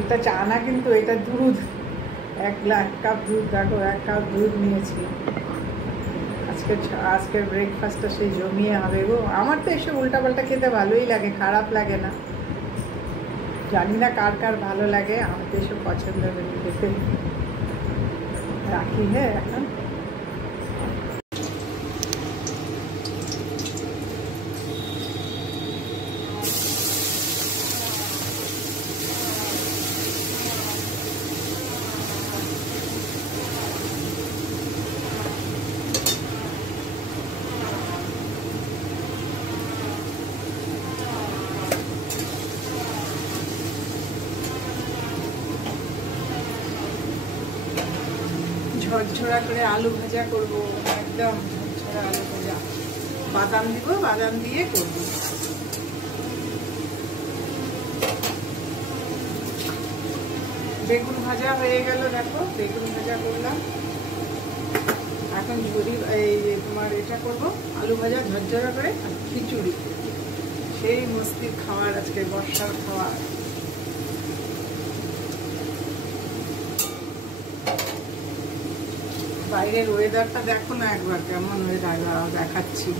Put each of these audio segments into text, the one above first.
এটা চা না কিন্তু এটা দুধ, 1 কাপ দুধ। দেখো 1 কাপ দুধ নিয়েছি। আজকের ব্রেকফাস্টটা সেই জমিয়ে হবে গো। আমার তো এসব উল্টাপাল্টা খেতে ভালোই লাগে, খারাপ লাগে না। জানি না কার কার ভালো লাগে, আমার তো এসব পছন্দ করি খেতে। রাখি হ্যাঁ এখন। ঝরঝরা করে আলু ভাজা করব, একদম ঝরঝরা আলু ভাজা। বাদাম দিব, বাদাম দিয়ে করব। বেগুন ভাজা হয়ে গেল, দেখো বেগুন ভাজা করলাম। এখন ঝুরি এই তোমার এটা করব, আলু ভাজা ঝরঝরা করে আর খিচুড়ি। সেই মস্তির খাবার আজকে, বর্ষার খাবার। বাইরের ওয়েদারটা দেখো না একবার, কেমন ওয়েদার দেখাচ্ছি।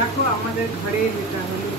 দেখো আমাদের ঘরে যেটা হলো,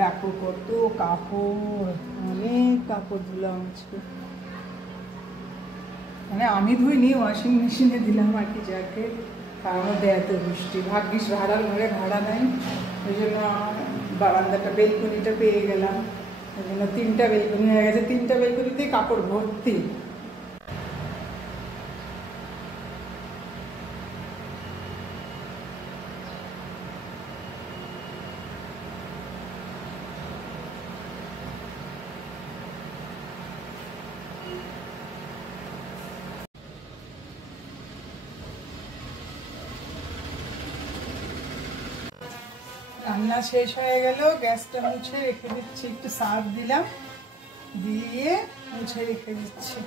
দেখো কত কাপড়, অনেক কাপড় ধুলাম আজকে। মানে আমি ধুইনি, ওয়াশিং মেশিনে দিলাম আর কি, যাকে তার মধ্যে এত বৃষ্টি। ভাগ্যিস ভাড়ার ঘরে ভাড়া নেই, ওই জন্য বারান্দাটা বেলকনিটা পেয়ে গেলাম। ওই জন্য 3টা বেলকনি হয়ে গেছে, 3টা বেলকনিতেই কাপড় ভর্তি। রান্না শেষ হয়ে গেল, গ্যাসটা মুছে রেখে দিচ্ছি, একটু সার্ফ দিলাম, দিয়ে মুছে রেখে দিচ্ছি।